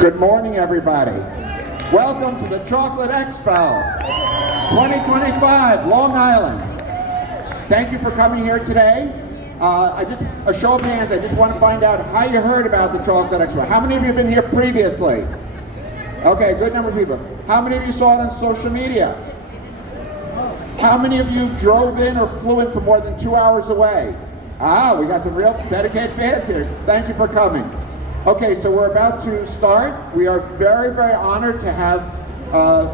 Good morning, everybody. Welcome to the Chocolate Expo 2025, Long Island. Thank you for coming here today. A show of hands, I just want to find out how you heard about the Chocolate Expo. How many of you have been here previously? Okay, good number of people. How many of you saw it on social media? How many of you drove in or flew in from more than 2 hours away? Ah, we got some real dedicated fans here. Thank you for coming. Okay, so we're about to start. We are very, very honored to have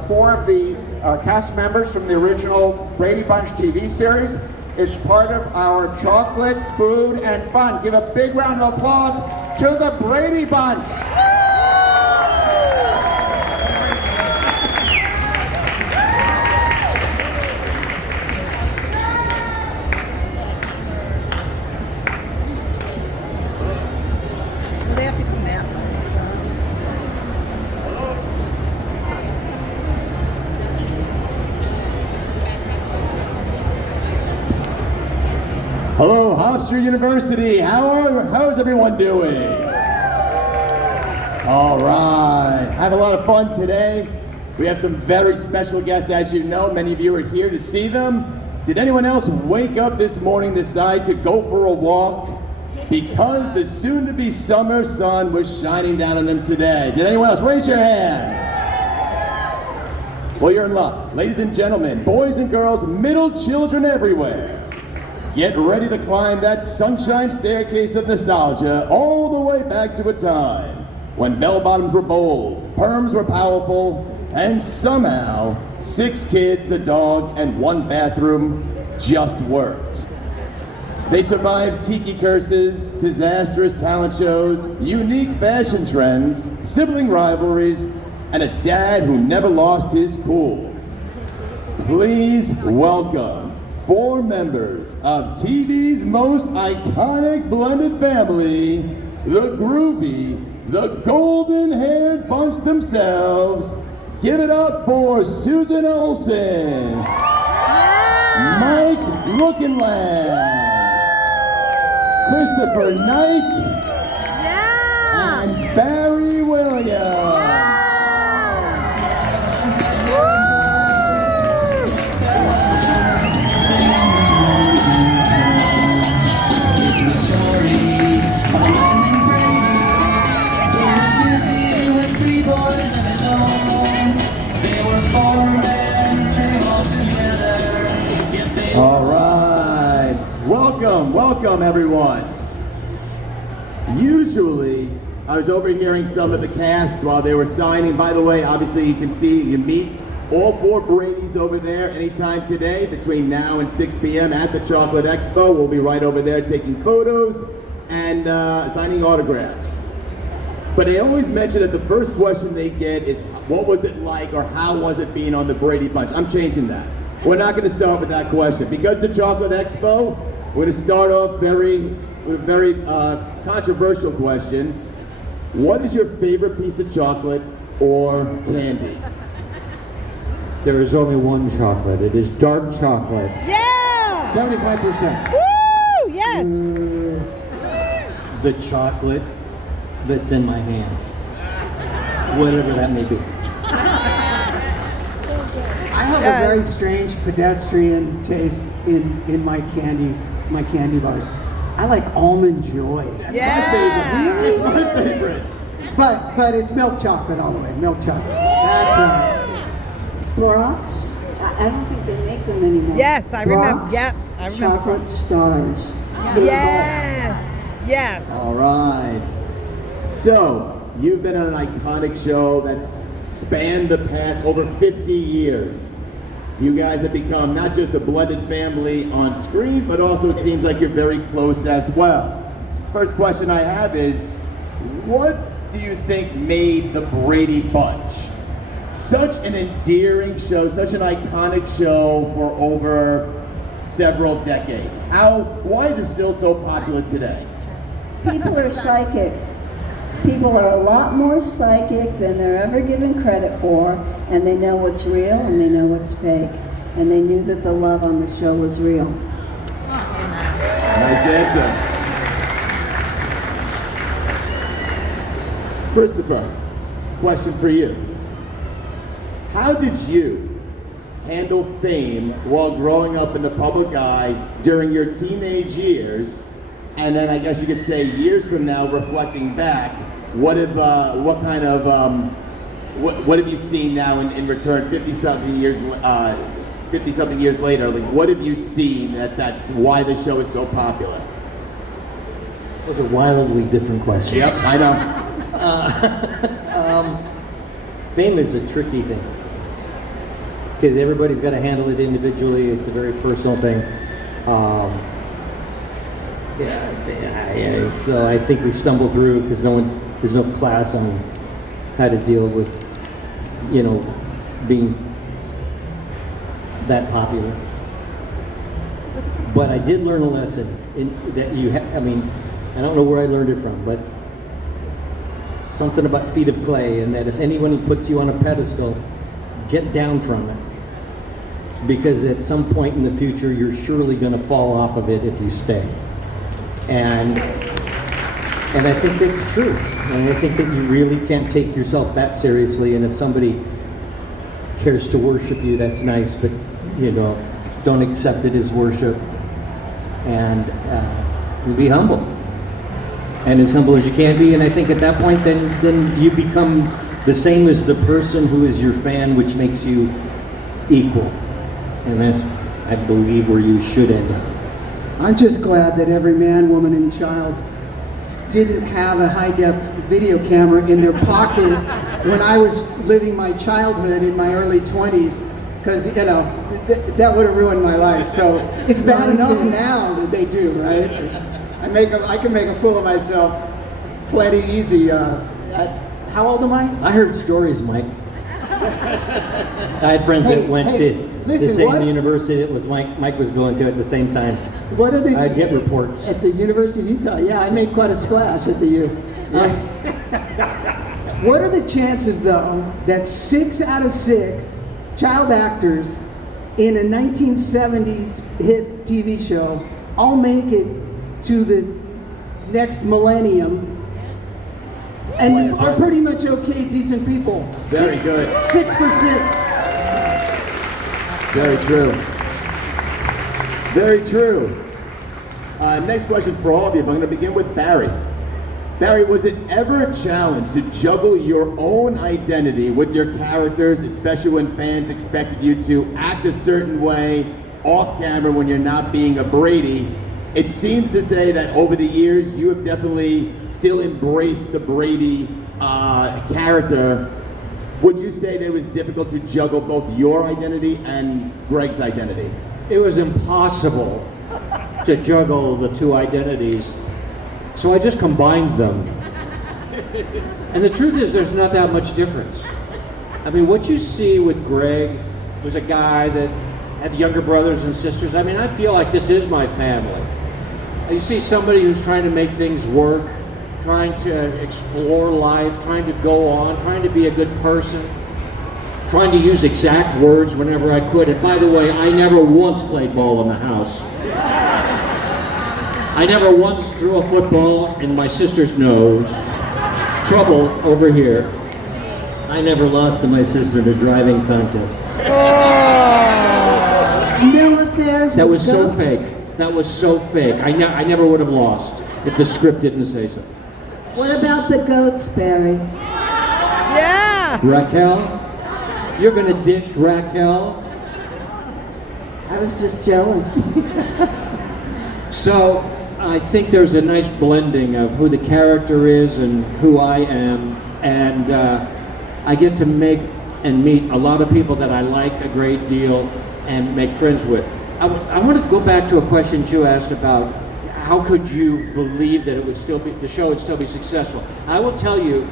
4 of the cast members from the original Brady Bunch TV series. It's part of our chocolate, food, and fun. Give a big round of applause to the Brady Bunch. They have to come that way. Hello, Hofstra University. How's everyone doing? All right. Have a lot of fun today. We have some very special guests, as you know. Many of you are here to see them. Did anyone else wake up this morning, decide to go for a walk? Because the soon-to-be summer sun was shining down on them today. Did anyone else? Raise your hand. Well, you're in luck. Ladies and gentlemen, boys and girls, middle children everywhere, get ready to climb that sunshine staircase of nostalgia all the way back to a time when bell-bottoms were bold, perms were powerful, and somehow 6 kids, a dog, and 1 bathroom just worked. They survived tiki curses, disastrous talent shows, unique fashion trends, sibling rivalries, and a dad who never lost his cool. Please welcome 4 members of TV's most iconic blended family, the groovy, the golden-haired bunch themselves. Give it up for Susan Olsen, Mike Lookinland, Christopher Knight, and Barry Williams. All right, welcome everyone. Usually, I was overhearing some of the cast while they were signing. By the way, obviously you can see, you meet all 4 Bradys over there anytime today between now and 6 p.m. at the Chocolate Expo. We'll be right over there taking photos and signing autographs. But they always mention that the first question they get is, what was it like, or how was it being on the Brady Bunch? I'm changing that. We're not going to start with that question. Because the Chocolate Expo, we're going to start off with a very controversial question. What is your favorite piece of chocolate or candy? There is only one chocolate. It is dark chocolate. Yeah! 75%. Woo! Yes! The chocolate that's in my hand. Whatever that may be. I have a very strange pedestrian taste in my candies, my candy bars. I like Almond Joy. Yeah! That's my favorite. But it's milk chocolate all the way. Milk chocolate. That's right. Brock's, I don't think they make them anymore. Yes, I remember. Brock's Yep, I remember. Chocolate Stars. Yes! Yes! All right. So, you've been on an iconic show that's spanned the path over 50 years. You guys have become not just a blended family on screen, but also it seems like you're very close as well. First question I have is, what do you think made the Brady Bunch such an endearing show, such an iconic show for over several decades? Why is it still so popular today? People are psychic. People are a lot more psychic than they're ever given credit for, and they know what's real and they know what's fake. And they knew that the love on the show was real. Nice answer. Christopher, question for you. How did you handle fame while growing up in the public eye during your teenage years? And then I guess you could say years from now, reflecting back, what have you seen now in return 50-something years later? Like, what have you seen that's why the show is so popular? Those are wildly different questions. Yep, I know. Fame is a tricky thing because everybody's got to handle it individually. It's a very personal thing. So I think we stumble through because there's no class on how to deal with, being that popular. But I did learn a lesson that I don't know where I learned it from, but something about feet of clay, and that if anyone puts you on a pedestal, get down from it. Because at some point in the future, you're surely going to fall off of it if you stay. And I think that's true. And I think that you really can't take yourself that seriously. And if somebody cares to worship you, that's nice, but don't accept it as worship. And be humble. And as humble as you can be. And I think at that point, then you become the same as the person who is your fan, which makes you equal. And that's, I believe, where you should end up. I'm just glad that every man, woman, and child didn't have a high-def video camera in their pocket when I was living my childhood in my early 20s, because, that would have ruined my life. So it's bad enough now that they do, right? I can make a fool of myself plenty easy. How old am I? I heard stories, Mike. I had friends that went to the same university that Mike was going to at the same time. What are the? I'd get reports. At the University of Utah, yeah, I made quite a splash at the U. What are the chances, though, that 6 out of 6 child actors in a 1970s hit TV show all make it to the next millennium and are pretty much okay, decent people? Very good. 6 for 6. Very true. Very true. Next question's for all of you, but I'm going to begin with Barry. Barry, was it ever a challenge to juggle your own identity with your characters, especially when fans expected you to act a certain way off camera when you're not being a Brady? It seems to say that over the years, you have definitely still embraced the Brady character. Would you say that it was difficult to juggle both your identity and Greg's identity? It was impossible to juggle the two identities, so I just combined them. And the truth is, there's not that much difference. I mean, what you see with Greg was a guy that had younger brothers and sisters. I mean, I feel like this is my family. You see somebody who's trying to make things work, trying to explore life, trying to go on, trying to be a good person, trying to use exact words whenever I could. And by the way, I never once played ball in the house. I never once threw a football in my sister's nose. Trouble over here. I never lost to my sister in a driving contest. No affairs That with was so goats. fake. That was so fake. I never would have lost if the script didn't say so. What about the goats, Barry? Yeah. Raquel? You're gonna dish Raquel? I was just jealous. So I think there's a nice blending of who the character is and who I am, and I get to make and meet a lot of people that I like a great deal and make friends with. I want to go back to a question you asked about how could you believe that the show would still be successful. I will tell you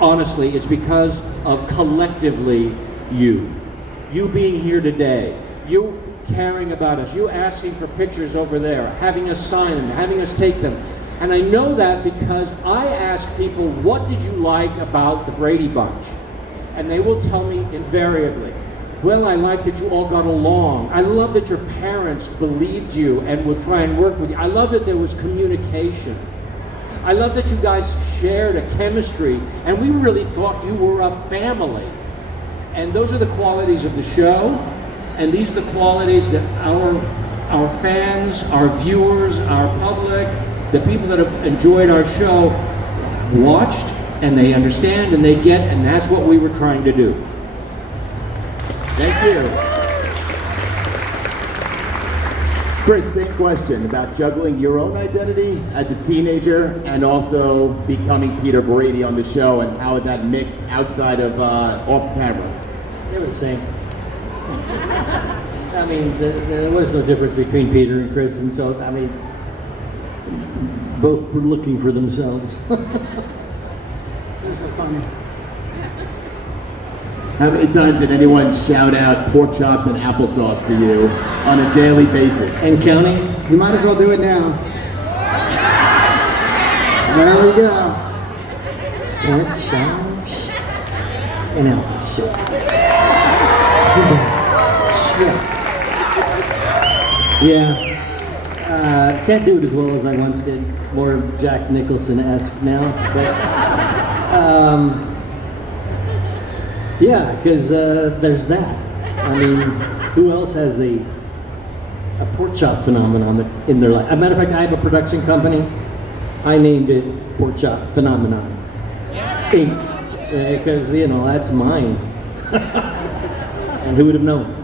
honestly, it's because of collectively you being here today, you caring about us, you asking for pictures over there, having us sign them, having us take them. And I know that because I ask people, what did you like about the Brady Bunch? And they will tell me invariably, well, I like that you all got along. I love that your parents believed you and would try and work with you. I love that there was communication. I love that you guys shared a chemistry, and we really thought you were a family. And those are the qualities of the show, and these are the qualities that our fans, our viewers, our public, the people that have enjoyed our show watched, and they understand and they get, and that's what we were trying to do. Thank you. Chris, same question about juggling your own identity as a teenager and also becoming Peter Brady on the show, and how that mix outside of off camera. They were the same. I mean, there was no difference between Peter and Chris, and so, I mean, both were looking for themselves. It's funny. How many times did anyone shout out pork chops and applesauce to you on a daily basis? And counting? You might as well do it now. There we go. Pork chops and applesauce. Yeah. Can't do it as well as I once did. More Jack Nicholson-esque now. But, yeah, because there's that. I mean, who else has a pork chop phenomenon in their life? As a matter of fact, I have a production company. I named it Pork Chop Phenomenon Inc. Because, you know, that's mine. And who would have known?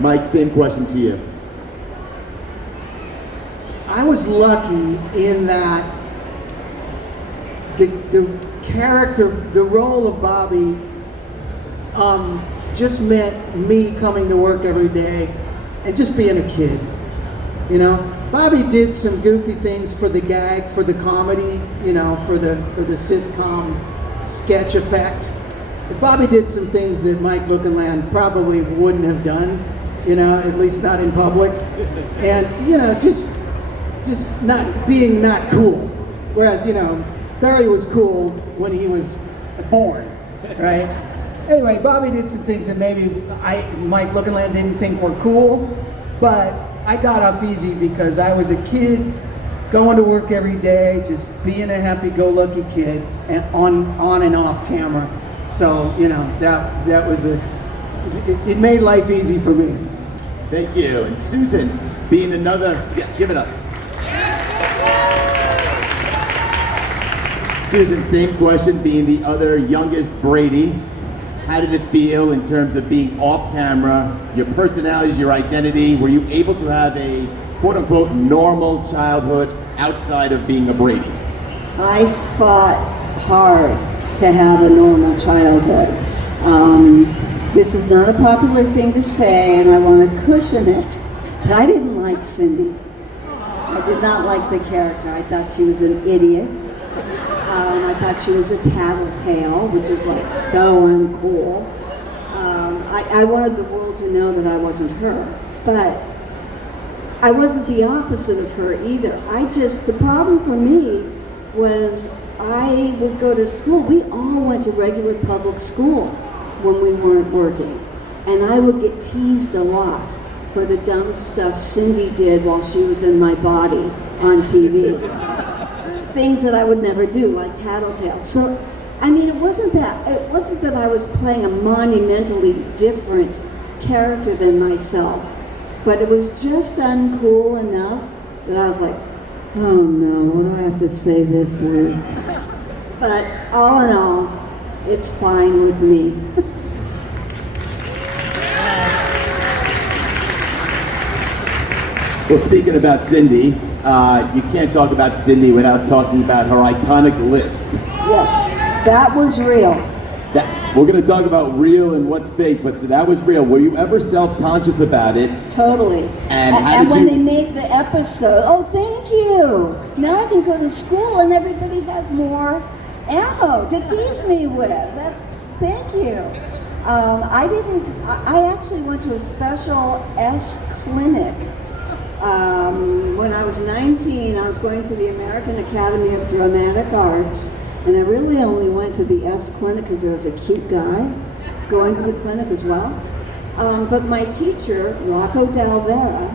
Mike, same question to you. I was lucky in that the character, the role of Bobby, just meant me coming to work every day and just being a kid. You know, Bobby did some goofy things for the gag, for the comedy, you know, for the sitcom sketch effect. Bobby did some things that Mike Lookinland probably wouldn't have done, you know, at least not in public. And, you know, just not being not cool. Whereas, you know, Barry was cool when he was born, right? Anyway, Bobby did some things that maybe Mike Lookinland didn't think were cool, but I got off easy because I was a kid going to work every day, just being a happy-go-lucky kid, and on and off camera. So, you know, that was it made life easy for me. Thank you. And Susan, being another, yeah, give it up. Susan, same question, being the other youngest Brady. How did it feel in terms of being off camera, your personalities, your identity? Were you able to have a quote-unquote normal childhood outside of being a Brady? I fought hard to have a normal childhood. This is not a popular thing to say, and I want to cushion it, but I didn't like Cindy. I did not like the character. I thought she was an idiot. I thought she was a tattletale, which is like so uncool. I wanted the world to know that I wasn't her, but I wasn't the opposite of her either. The problem for me was I would go to school. We all went to regular public school when we weren't working. And I would get teased a lot for the dumb stuff Cindy did while she was in my body on TV. Things that I would never do, like tattletale. So, I mean, it wasn't that I was playing a monumentally different character than myself, but it was just uncool enough that I was like, oh no, what do I have to say this week? But all in all, it's fine with me. Well, speaking about Cindy, you can't talk about Cindy without talking about her iconic lisp. Yes, that was real. We're going to talk about real and what's fake, but that was real. Were you ever self-conscious about it? Totally. And when they made the episode, oh, thank you. Now I can go to school and everybody has more ammo to tease me with. Thank you. I actually went to a special S clinic. When I was 19, I was going to the American Academy of Dramatic Arts, and I really only went to the S clinic because there was a cute guy going to the clinic as well. But my teacher, Rocco Dalvera,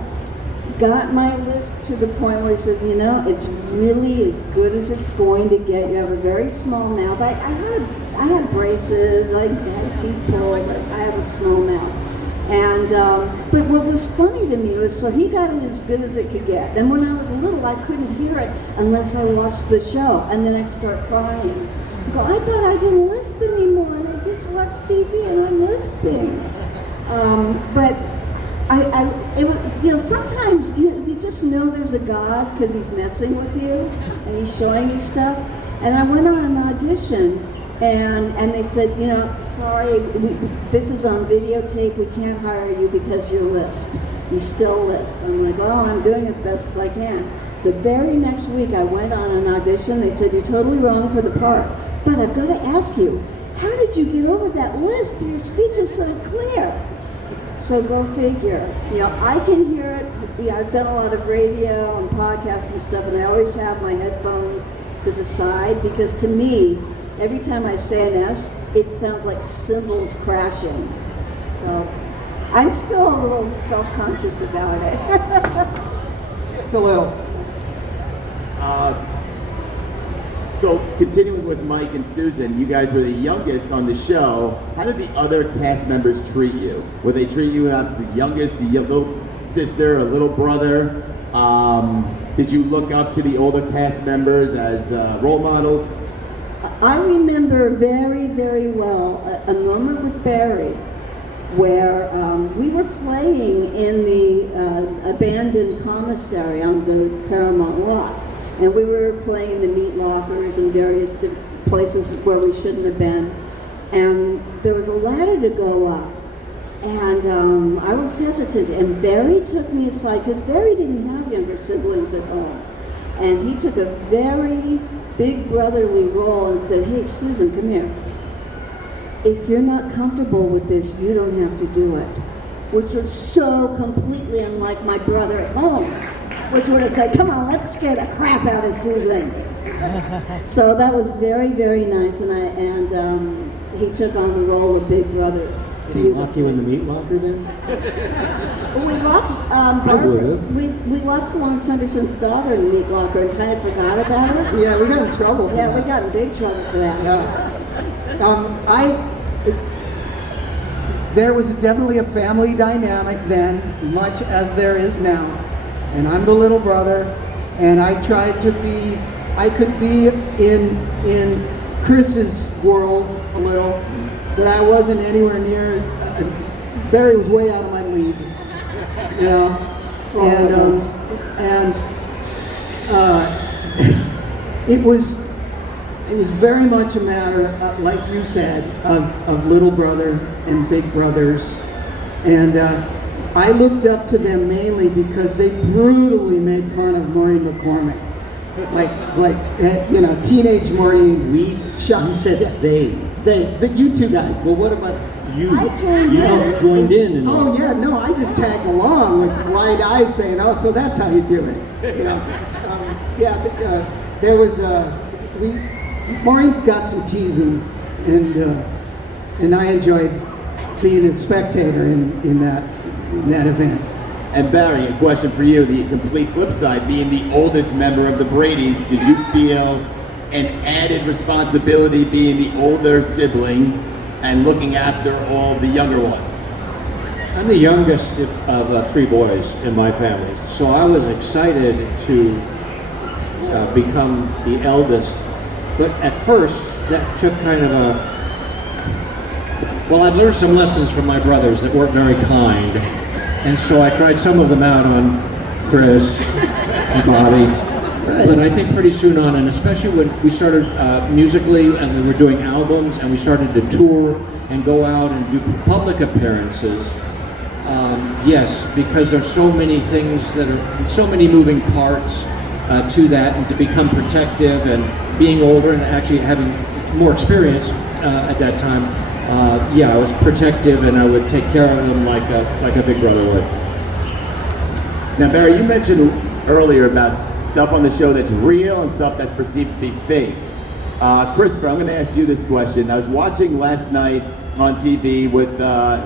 got my lisp to the point where he said, you know, it's really as good as it's going to get. You have a very small mouth. I had braces, I had teeth pulled, but I have a small mouth. And, but what was funny to me was, so he got it as good as it could get. And when I was little, I couldn't hear it unless I watched the show, and then I'd start crying. Well, I thought I didn't lisp anymore, and I just watched TV and I'm lisping. But it was, you know, sometimes you just know there's a God because he's messing with you and he's showing you stuff. And I went on an audition, and they said, you know, sorry, this is on videotape, we can't hire you because you're lisp. You still lisp. I'm like, oh, I'm doing as best as I can. The very next week I went on an audition, they said, you're totally wrong for the part, but I've got to ask you, how did you get over that lisp? Your speech is so clear. So go figure. You know, I can hear it. Yeah, I've done a lot of radio and podcasts and stuff, and I always have my headphones to the side because to me, every time I say an S, it sounds like cymbals crashing. So I'm still a little self-conscious about it. Just a little. So continuing with Mike and Susan, you guys were the youngest on the show. How did the other cast members treat you? Would they treat you as the youngest, the little sister, a little brother? Did you look up to the older cast members as role models? I remember very, very well a moment with Barry where we were playing in the abandoned commissary on the Paramount lot. And we were playing in the meat lockers and various places where we shouldn't have been. And there was a ladder to go up. And I was hesitant. And Barry took me aside, because Barry didn't have younger siblings at home. And he took a very big brotherly role and said, hey, Susan, come here. If you're not comfortable with this, you don't have to do it. Which was so completely unlike my brother at home, which would have said, come on, let's scare the crap out of Susan. So that was very, very nice, and he took on the role of big brother. Did he lock you in the meat locker then? We locked we locked Florence Henderson's daughter in the meat locker and kind of forgot about her. Yeah, we got in trouble for that. We got in big trouble for that. Yeah. There was definitely a family dynamic then, much as there is now. And I'm the little brother, and I tried to be, I could be in Chris's world a little, but I wasn't anywhere near, Barry was way out of my league, you know? It was very much a matter, like you said, of little brother and big brothers. And I looked up to them mainly because they brutally made fun of Maureen McCormick. Like you know, teenage Maureen. You said they, you two guys. Well, what about you? I joined you in. Joined in. And Oh yeah, no, I just tagged along with wide eyes saying, oh, so that's how you do it. You know, there was Maureen got some teasing, and I enjoyed being a spectator in that event. And Barry, a question for you, the complete flip side, being the oldest member of the Bradys, did you feel an added responsibility being the older sibling and looking after all the younger ones? I'm the youngest of three boys in my family, so I was excited to become the eldest. But at first, that took kind of well, I learned some lessons from my brothers that weren't very kind. And so I tried some of them out on Chris and Bobby. Right. But I think pretty soon on, and especially when we started musically and we were doing albums and we started to tour and go out and do public appearances, yes, because there's so many things that are, so many moving parts to that, and to become protective and being older and actually having more experience at that time. Yeah, I was protective and I would take care of them like a big brother would. Now, Barry, you mentioned earlier about stuff on the show that's real and stuff that's perceived to be fake. Christopher, I'm going to ask you this question. I was watching last night on TV with,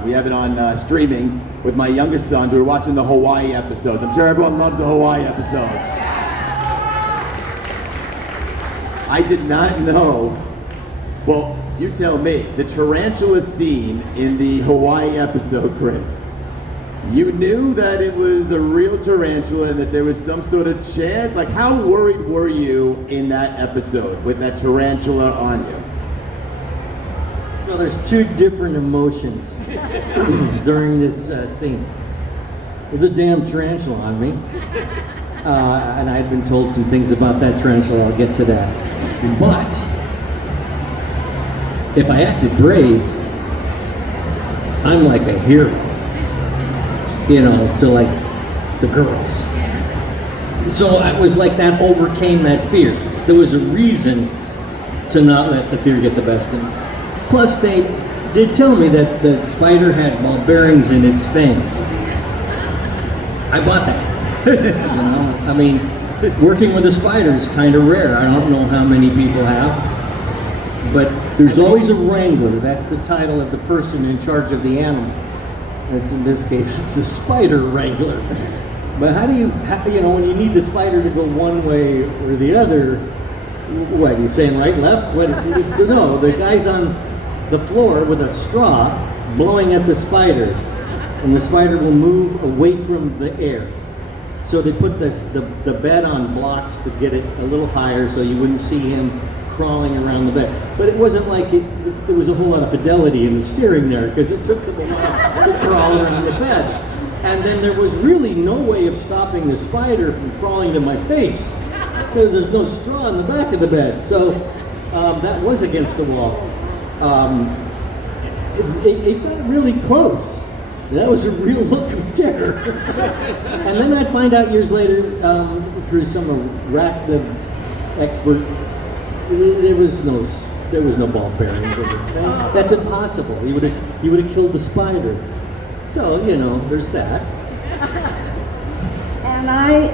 we have it on streaming with my younger sons. We were watching the Hawaii episodes. I'm sure everyone loves the Hawaii episodes. I did not know, well, you tell me, the tarantula scene in the Hawaii episode, Chris. You knew that it was a real tarantula and that there was some sort of chance? Like, how worried were you in that episode with that tarantula on you? So there's two different emotions during this scene. There's a damn tarantula on me. And I've been told some things about that tarantula. I'll get to that. But if I acted brave, I'm like a hero. You know, to like the girls. So I was like that, overcame that fear. There was a reason to not let the fear get the best of me. Plus, they did tell me that the spider had ball bearings in its fangs. I bought that. You know, I mean, working with a spider is kind of rare. I don't know how many people have, but there's always a wrangler. That's the title of the person in charge of the animal. It's, in this case, it's a spider wrangler. But how do you, you know, when you need the spider to go one way or the other, what, are you saying right, left? What, no, the guy's on the floor with a straw blowing at the spider, and the spider will move away from the air. So they put the bed on blocks to get it a little higher so you wouldn't see him crawling around the bed. But it wasn't like there was a whole lot of fidelity in the steering there, because it took them a while to crawl around the bed. And then there was really no way of stopping the spider from crawling to my face, because there's no straw in the back of the bed. So that was against the wall. It got really close. That was a real look of terror. And then I'd find out years later, through some arachnid expert, there was no ball bearings in its fang. That's impossible. He would have killed the spider. So, you know, there's that. And I,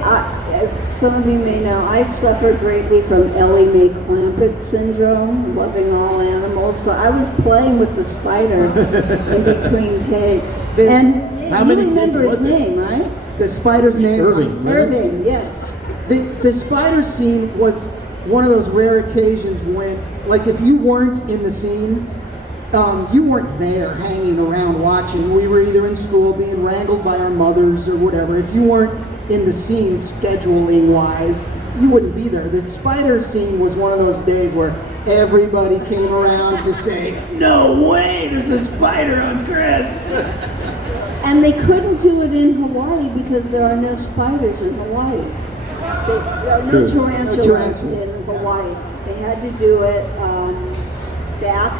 as some of you may know, I suffer greatly from Ellie Mae Clampett syndrome, loving all animals. So I was playing with the spider in between takes. And How many you takes remember was his it? name, right? The spider's name? Irving. Irving, yes. The spider scene was one of those rare occasions when, like, if you weren't in the scene, you weren't there hanging around watching. We were either in school being wrangled by our mothers or whatever. If you weren't in the scene scheduling wise, you wouldn't be there. The spider scene was one of those days where everybody came around to say, "No way, there's a spider on Chris." And they couldn't do it in Hawaii because there are no spiders in Hawaii. There are no tarantulas in Hawaii. They had to do it back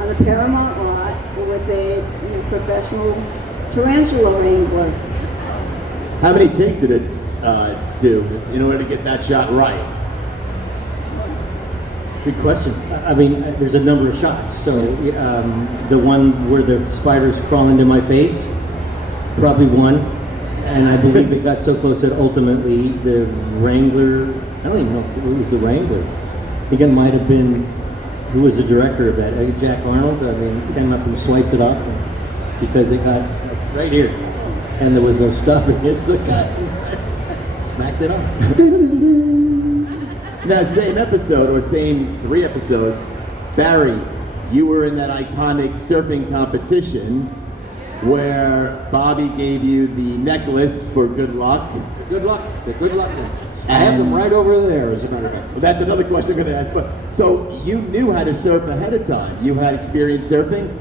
on the Paramount lot with a professional tarantula wrangler. How many takes did it do in order to get that shot right? Good question. I mean, there's a number of shots. So the one where the spiders crawl into my face, probably one. And I believe it got so close that ultimately the wrangler, I don't even know if it was the wrangler. I think it might have been, who was the director of that? Jack Arnold. I mean, came up and swiped it off because it got right here. And there was no stopping it, so it got smacked it off. Now, same episode, or same 3 episodes, Barry, you were in that iconic surfing competition where Bobby gave you the necklace for good luck. Good luck. The good luck necklace. I have them right over there, as a matter of fact. Well, that's another question I'm going to ask. But so you knew how to surf ahead of time. You had experience surfing?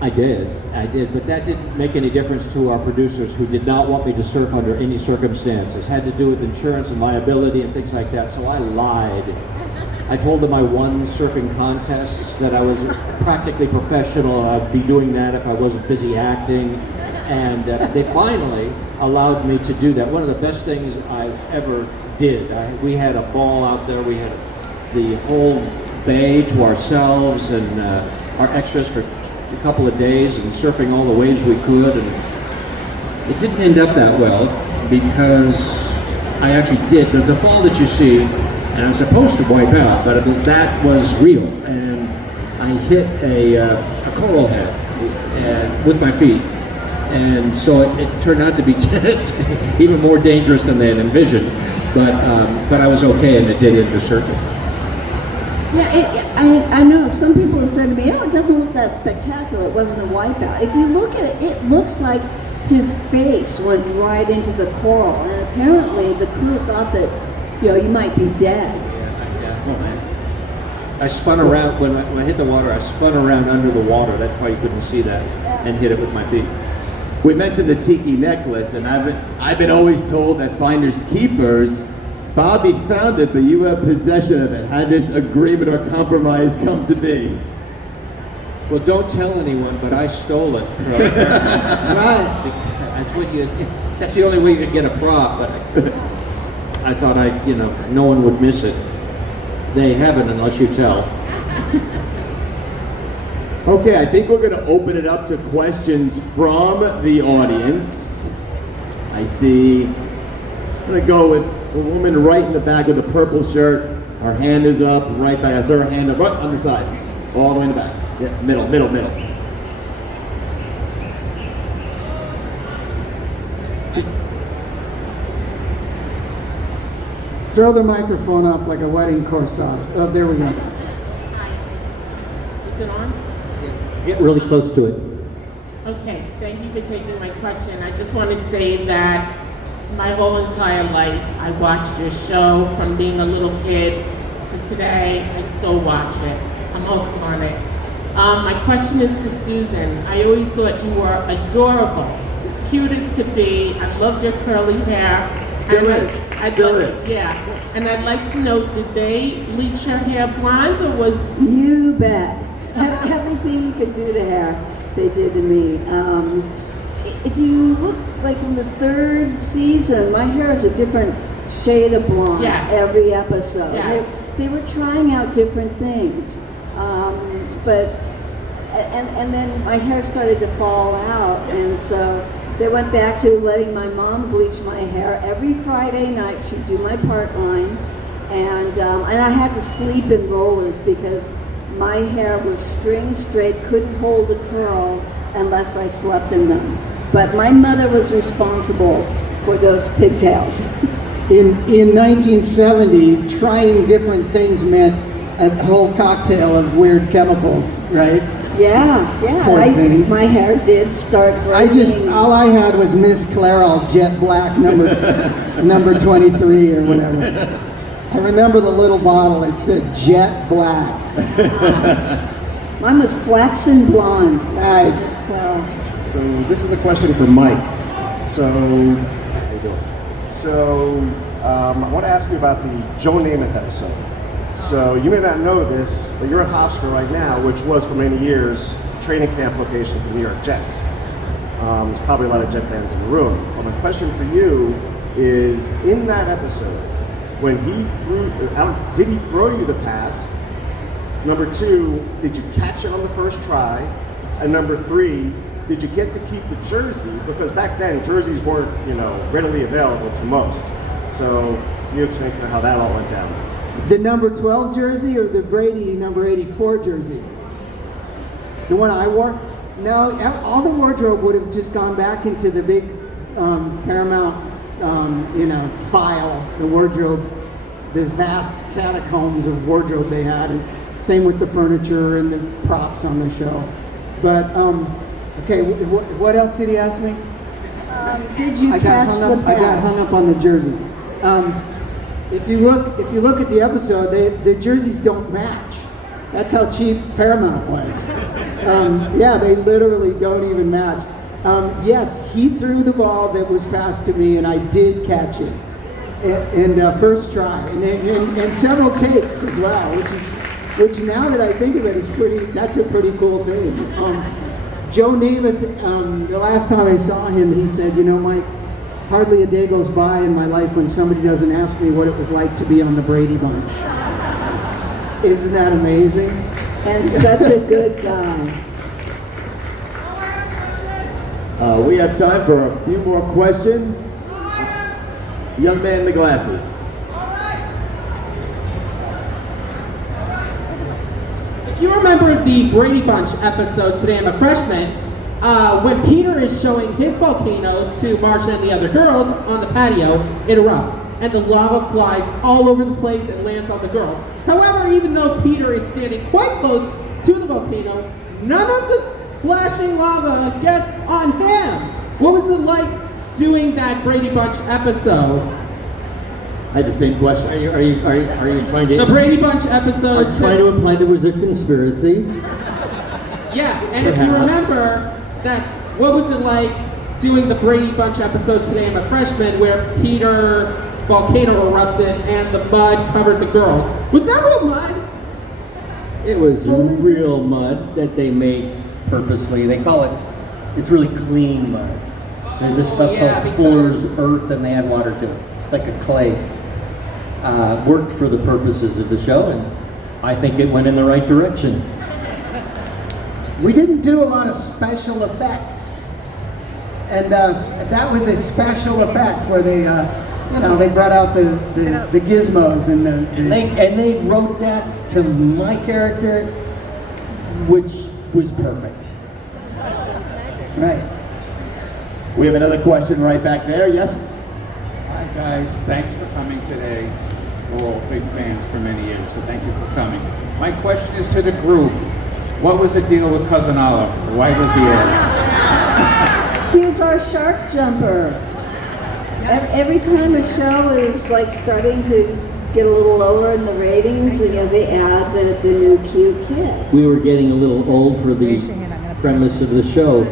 I did, but that didn't make any difference to our producers, who did not want me to surf under any circumstances. Had to do with insurance and liability and things like that, so I lied. I told them I won surfing contests, that I was practically professional, and I'd be doing that if I wasn't busy acting, and they finally allowed me to do that. One of the best things I ever did. We had a ball out there, we had the whole bay to ourselves, and our extras for a couple of days, and surfing all the waves we could, and it didn't end up that well, because I actually did the fall that you see, and I'm supposed to wipe out, but that was real, and I hit a coral head with my feet. And so it turned out to be even more dangerous than they had envisioned. But I was okay, and it did end the circuit. Yeah, I know some people have said to me, "Oh, it doesn't look that spectacular. It wasn't a wipeout." If you look at it, it looks like his face went right into the coral, and apparently the crew thought that, you might be dead. Oh man! I spun around when I hit the water. I spun around under the water. That's why you couldn't see that, and hit it with my feet. We mentioned the tiki necklace, and I've been always told that finders keepers. Bobby found it, but you have possession of it. How did this agreement or compromise come to be? Well, don't tell anyone, but I stole it. Right. That's the only way you could get a prop. But I thought no one would miss it. They haven't unless you tell. Okay, I think we're going to open it up to questions from the audience. I see. I'm going to go with the woman right in the back with the purple shirt. Her hand is up, right back. I saw her hand up right on the side, all the way in the back. Yeah, middle. Throw the microphone up like a wedding corsage. Oh, there we go. Is it on? Get really close to it. Okay, thank you for taking my question. I just want to say that my whole entire life, I watched your show from being a little kid to today. I still watch it. I'm hooked on it. My question is for Susan. I always thought you were adorable, cute as could be. I loved your curly hair. Still is. Yeah. And I'd like to know, did they bleach your hair blonde or was... You bet. Everything you could do to hair, they did to me. If you look like in the third season, my hair is a different shade of blonde every episode. Yes. They were trying out different things, and then my hair started to fall out, and so they went back to letting my mom bleach my hair every Friday night. She'd do my part line, and I had to sleep in rollers because my hair was string straight, couldn't hold a curl unless I slept in them. But my mother was responsible for those pigtails. In 1970, trying different things meant a whole cocktail of weird chemicals, right? Yeah. Poor thing. My hair did start breaking. All I had was Miss Clairol Jet Black number 23 or whatever. I remember the little bottle, it said Jet Black. Mine was flaxen blonde. Nice. Miss Clairol. So this is a question for Mike. So, I want to ask you about the Joe Namath episode. So you may not know this, but you're at Hofstra right now, which was for many years training camp location for the New York Jets. There's probably a lot of Jet fans in the room. But my question for you is, in that episode, when he did he throw you the pass? Number two, did you catch it on the first try? And number three, did you get to keep the jersey? Because back then, jerseys weren't, readily available to most. So you explain how that all went down. The number 12 jersey or the Brady number 84 jersey? The one I wore? No, all the wardrobe would have just gone back into the big Paramount, file, the wardrobe, the vast catacombs of wardrobe they had. And same with the furniture and the props on the show. But, okay, what else did he ask me? Did you catch the pass? I got hung up on the jersey. If you look at the episode, the jerseys don't match. That's how cheap Paramount was. They literally don't even match. Yes, he threw the ball that was passed to me, and I did catch it, and first try, and several takes as well, which now that I think of it that's a pretty cool thing. Joe Namath, the last time I saw him, he said, Mike, hardly a day goes by in my life when somebody doesn't ask me what it was like to be on the Brady Bunch. Isn't that amazing? And such a good guy. We have time for a few more questions. Young man in the glasses. You remember the Brady Bunch episode, Today I'm a Freshman, when Peter is showing his volcano to Marcia and the other girls on the patio, it erupts, and the lava flies all over the place and lands on the girls. However, even though Peter is standing quite close to the volcano, none of the splashing lava gets on him. What was it like doing that Brady Bunch episode? I had the same question. Are you trying to? The Brady Bunch episode. Are you trying to imply there was a conspiracy? Yeah, and if you remember that, what was it like doing the Brady Bunch episode Today I'm a Freshman, where Peter's volcano erupted and the mud covered the girls? Was that real mud? It was real mud that they made purposely. They call it, it's really clean mud. There's this stuff called Fuller's Earth, and they add water to it. It's like a clay. Worked for the purposes of the show, and I think it went in the right direction. We didn't do a lot of special effects, and that was a special effect where they, they brought out the gizmos and they wrote that to my character, which was perfect. Right. We have another question right back there. Yes. Hi guys, thanks for coming today. We're all big fans for many years, so thank you for coming. My question is to the group. What was the deal with Cousin Oliver? Why was he here? He's our shark jumper. Every time a show is like starting to get a little lower in the ratings, they add the new cute kid. We were getting a little old for the premise of the show.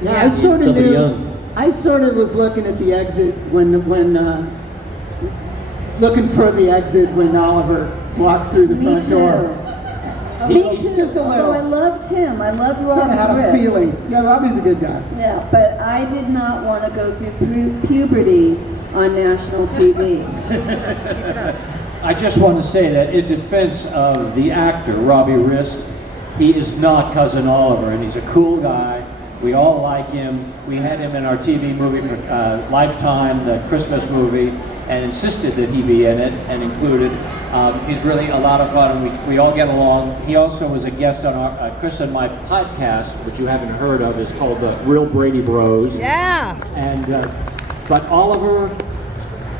Yeah, I sort of Somebody knew. young. I sort of was looking at the exit when looking for the exit when Oliver walked through the front door. Me too. Just a little. Although I loved him. I loved Robbie Sort of had a Rist. feeling. Yeah, Robbie's a good guy. Yeah, but I did not want to go through puberty on national TV. I just want to say that in defense of the actor, Robbie Rist, he is not Cousin Oliver, and he's a cool guy. We all like him. We had him in our TV movie for Lifetime, the Christmas movie, and insisted that he be in it and included. He's really a lot of fun, and we all get along. He also was a guest on our Chris and my podcast, which you haven't heard of, is called the Real Brady Bros. Yeah. And but Oliver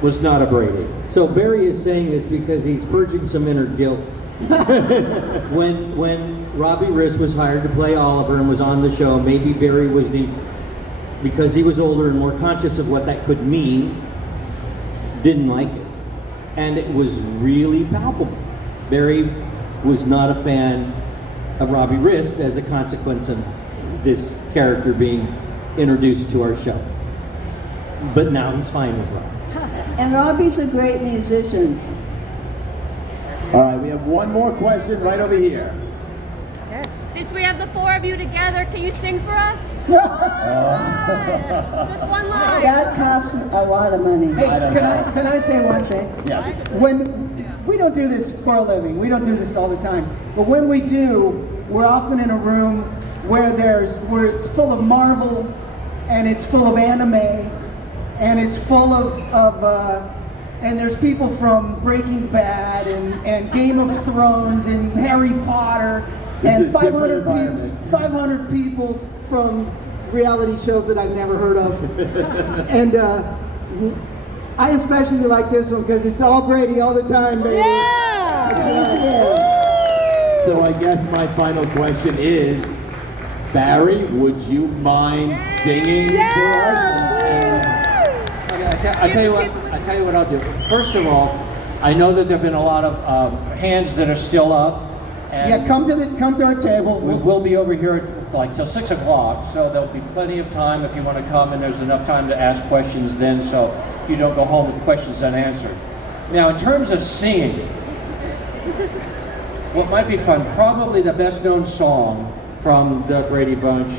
was not a Brady. So Barry is saying this because he's purging some inner guilt. When Robbie Rist was hired to play Oliver and was on the show, maybe Barry was because he was older and more conscious of what that could mean, didn't like it. And it was really palpable. Barry was not a fan of Robbie Rist as a consequence of this character being introduced to our show. But now he's fine with Robbie. And Robbie's a great musician. All right, we have one more question right over here. Since we have the four of you together, can you sing for us? Just one line. That costs a lot of money. Hey, can I say one thing? Yes. When we don't do this for a living, we don't do this all the time. But when we do, we're often in a room where it's full of Marvel, and it's full of anime, and it's full and there's people from Breaking Bad and Game of Thrones and Harry Potter and 500 people from reality shows that I've never heard of. And I especially like this one because it's all Brady all the time, baby. Yeah. So I guess my final question is, Barry, would you mind singing for us? I tell you what I'll do. First of all, I know that there have been a lot of hands that are still up. And Yeah, come to our table. we'll be over here till 6 o'clock, so there'll be plenty of time if you want to come, and there's enough time to ask questions then, so you don't go home with questions unanswered. Now, in terms of singing, what might be fun, probably the best known song from the Brady Bunch.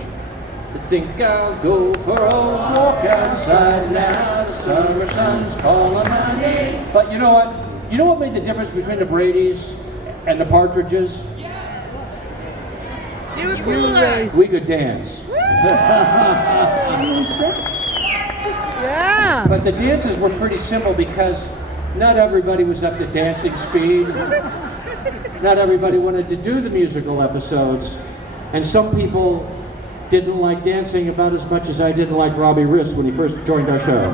I think I'll go for a walk outside now. The summer sun's calling my name. But you know what? You know what made the difference between the Bradys and the Partridges? You were cooler. We could dance. Yeah. But the dances were pretty simple because not everybody was up to dancing speed. not everybody wanted to do the musical episodes, and some people didn't like dancing about as much as I didn't like Robbie Riss when he first joined our show.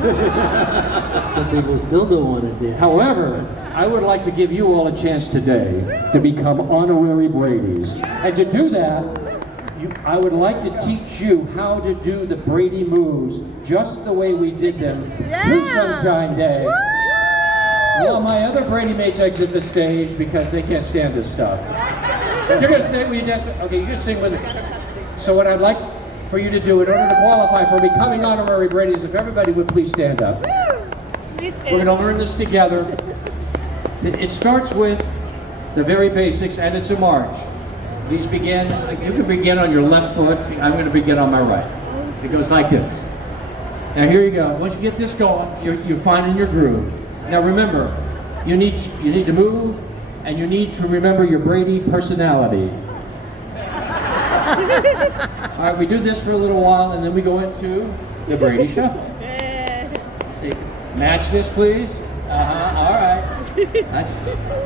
Some people still don't want to dance. However, I would like to give you all a chance today to become honorary Bradys. And to do that, I would like to teach you how to do the Brady moves just the way we did them to Sunshine Day. While my other Brady mates exit the stage because they can't stand this stuff. You're going to sing, will you dance? Okay, you can sing with me. So what I'd like for you to do in order to qualify for becoming honorary Brady is if everybody would please stand up. We're going to learn this together. It starts with the very basics, and it's a march. Please begin. You can begin on your left foot. I'm going to begin on my right. It goes like this. Now here you go. Once you get this going, you're finding your groove. Now remember, you need to move, and you need to remember your Brady personality. All right, we do this for a little while, and then we go into the Brady Shuffle. See, match this, please. All right.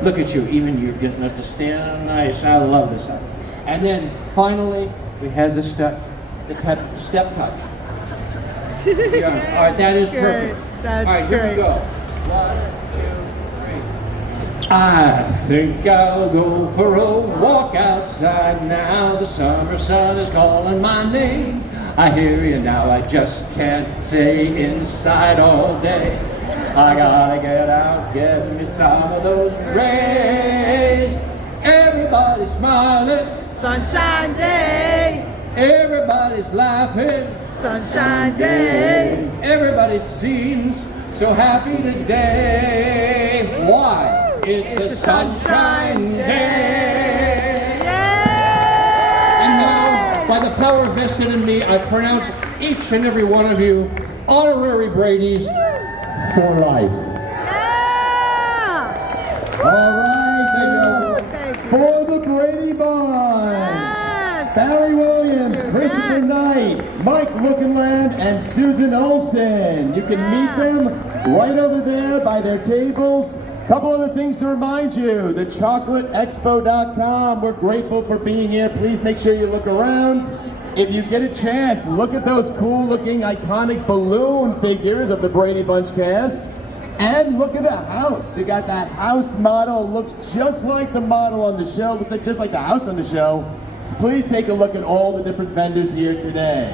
Look at you, even you're getting up to stand nice. I love this. And then finally, we have the step touch. Yeah. All right, that is perfect. All right, here we go. 1, 2, 3. I think I'll go for a walk outside now. The summer sun is calling my name. I hear you now, I just can't stay inside all day. I gotta get out, get me some of those rays. Everybody's smiling, Sunshine Day, everybody's laughing, Sunshine Day. everybody seems so happy today. Why? It's a sunshine day. And now, by the power vested in me, I pronounce each and every one of you honorary Bradys for life. All right, for the Brady Bunch. Barry Williams, Christopher Knight, Mike Lookinland, and Susan Olsen. You can meet them right over there by their tables. Couple other things to remind you, the chocolateexpo.com. We're grateful for being here. Please make sure you look around. If you get a chance, look at those cool looking iconic balloon figures of the Brady Bunch cast. And look at the house. You got that house model, looks just like the model on the show, looks like just like the house on the show. Please take a look at all the different vendors here today.